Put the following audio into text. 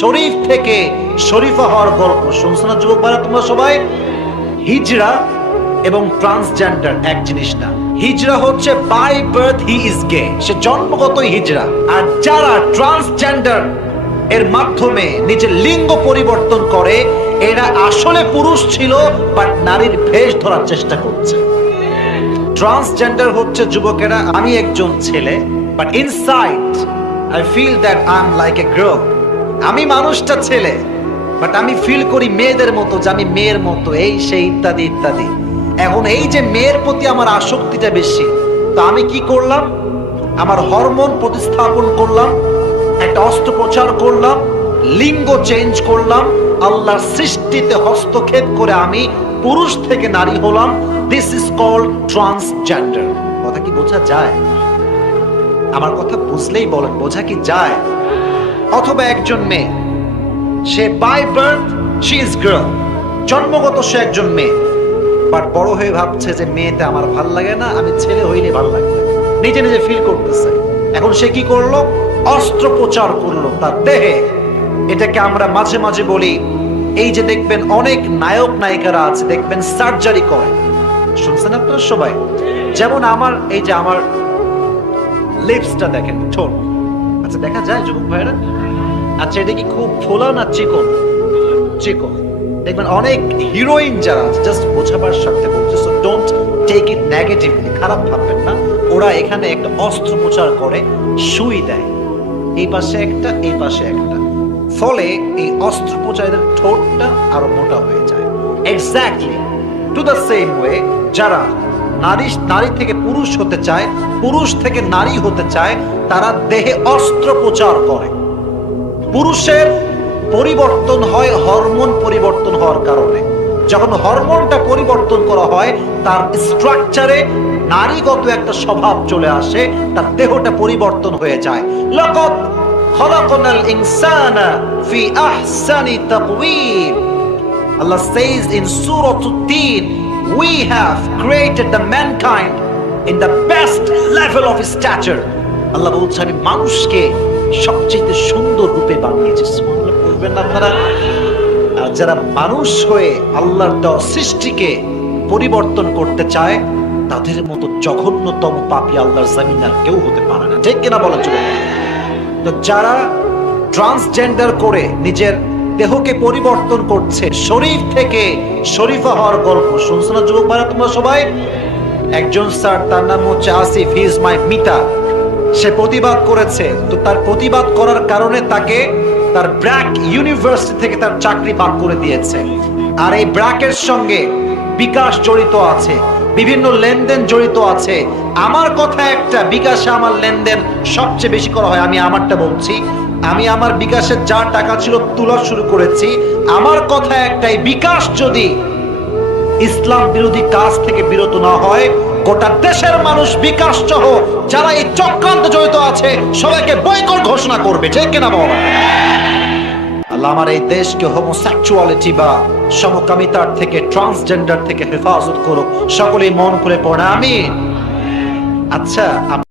শরীফ থেকে শরীফা হওয়ার গল্প শুনছো না যুবক ভাইরা তোমরা সবাই? হিজরা এবং ট্রান্সজেন্ডার এক জিনিস না। হিজরা হচ্ছে বাই বার্থ হি ইজ গে, সে জন্মগতই হিজরা। আর যারা ট্রান্সজেন্ডার এর মাধ্যমে নিজের লিঙ্গ পরিবর্তন করে, এরা আসলে পুরুষ ছিল বাট নারীর ভেষ ধরার চেষ্টা করছে। ট্রান্সজেন্ডার হচ্ছে যুবকেরা, আমি একজন ছেলে but inside I feel that I am like a girl. আমি মানুষটা ছেলে বাট আমি ফিল করি মেয়েদের মতো, যে আমি মেয়ের মতো, এই সেই ইত্যাদি ইত্যাদি। এখন এই যে মেয়ের প্রতি আমার আসক্তিটা বেশি, তো আমি কি করলাম? আমার হরমোন প্রতিস্থাপন করলাম, একটা অস্ত্রোপচার করলাম, লিঙ্গ চেঞ্জ করলাম, আল্লাহর সৃষ্টিতে হস্তক্ষেপ করে আমি পুরুষ থেকে নারী হলাম। This is called transgender. কথা কি বোঝা যায়? আমার কথা বুঝলেই বলেন, বোঝা কি যায়? অথবা একজন মেয়ে, সে by birth she is girl, জন্মগত সে একজন মেয়ে, বাট বড় হয়ে ভাবছে যে মেয়েটা আমার ভাল লাগে না, আমি ছেলে হইলে ভাল লাগবে, নিজে নিজে ফিল করতেছে। এখন সে কি করলো? অস্ত্রোপচার করলো তার দেহে। এটাকে আমরা মাঝে মাঝে বলি, এই যে দেখবেন অনেক নায়ক নায়িকারা আছে, দেখবেন সার্জারি করে, শুনছেন আপনারা সবাই? যেমন আমার এই যে আমার লিপসটা দেখেন, ঠোঁট, আচ্ছা দেখা যায় যুবক ভাইরা? আচ্ছা এটা কি খুব ফোলা না চিকন? চিকন। দেখবেন অনেক হিরোইন যারা আছে, জাস্ট বোঝাবার সাথে বলছে, so don't take it negatively, খারাপ ভাববেন না। ওরা এখানে একটা অস্ত্রোপচার করে সুই দেয়, এই পাশে একটা, এই পাশে একটা, ফলে এই অস্ত্রোপচারের ঠোঁটটা আরো মোটা হয়ে যায়। Exactly to the same way, যারা নারী থেকে পুরুষ হতে চায়, পুরুষ থেকে নারী হতে চায়, তারা দেহে অস্ত্রোপচার করে। পুরুষের পরিবর্তন হয় হরমোন পরিবর্তন হওয়ার কারণে। যখন হরমোনটা পরিবর্তন করা হয়, তার স্ট্রাকচারে নারীগত একটা স্বভাব চলে আসে, তার দেহটা পরিবর্তন হয়ে যায়। লাকাদ খালাকনাল ইনসানা ফি আহসানি তাকওয়িম। Allah says in Surah At-Tin, we have created the mankind in the best level of stature. আল্লাহ বলছে, আমি মানুষকে সবচেয়ে সুন্দর রূপে বানিয়েছি। সুবহানাল্লাহ বলবেন না আপনারা? আর যারা মানুষ হয়ে আল্লাহর দেওয়া সৃষ্টিকে পরিবর্তন করতে চায়, তাদের মতো জঘন্যতম পাপী আল্লাহর জমিনে আর কেউ হতে পারে না। ঠিক কিনা বলা চলে? তো যারা ট্রান্সজেন্ডার করে নিজের দেহকে পরিবর্তন করছে, শরীফ থেকে শরীফা হওয়ার গল্প শুনছো না যুবক ভাইরা তোমরা সবাই? একজন স্যার, তার নাম হচ্ছে আসিফ, হি ইজ মাই মিতা। সে প্রতিবাদ করেছে, তো তার প্রতিবাদ করার কারণে তাকে তার ব্র্যাক ইউনিভার্সিটি থেকে তার চাকরি বাদ করে দিয়েছে। আর এই ব্র্যাকের সঙ্গে বিকাশ জড়িত আছে, বিভিন্ন লেনদেন জড়িত আছে। আমার কথা একটা, বিকাশে আমার লেনদেন সবচেয়ে বেশি করা হয়। আমি আমারটা বলছি, আমি আমার বিকাশের যা টাকা ছিল তোলা শুরু করেছি। আমার কথা একটাই, বিকাশ যদি ইসলাম বিরোধী কাজ থেকে বিরত না হয়, গোটা দেশের মানুষ বিকাশ সহ যারা এই চক্রান্ত জড়িত আছে সবাইকে বয়কট ঘোষণা করবে। ঠিক কিনা বাবা? আল্লাহ আমার এই দেশকে হোমোসেক্সুয়ালিটি বা সমকামিতার থেকে, ট্রান্সজেন্ডার থেকে হেফাজত করুক। সকলেই মন খুলে পড়ে আমিন। আচ্ছা।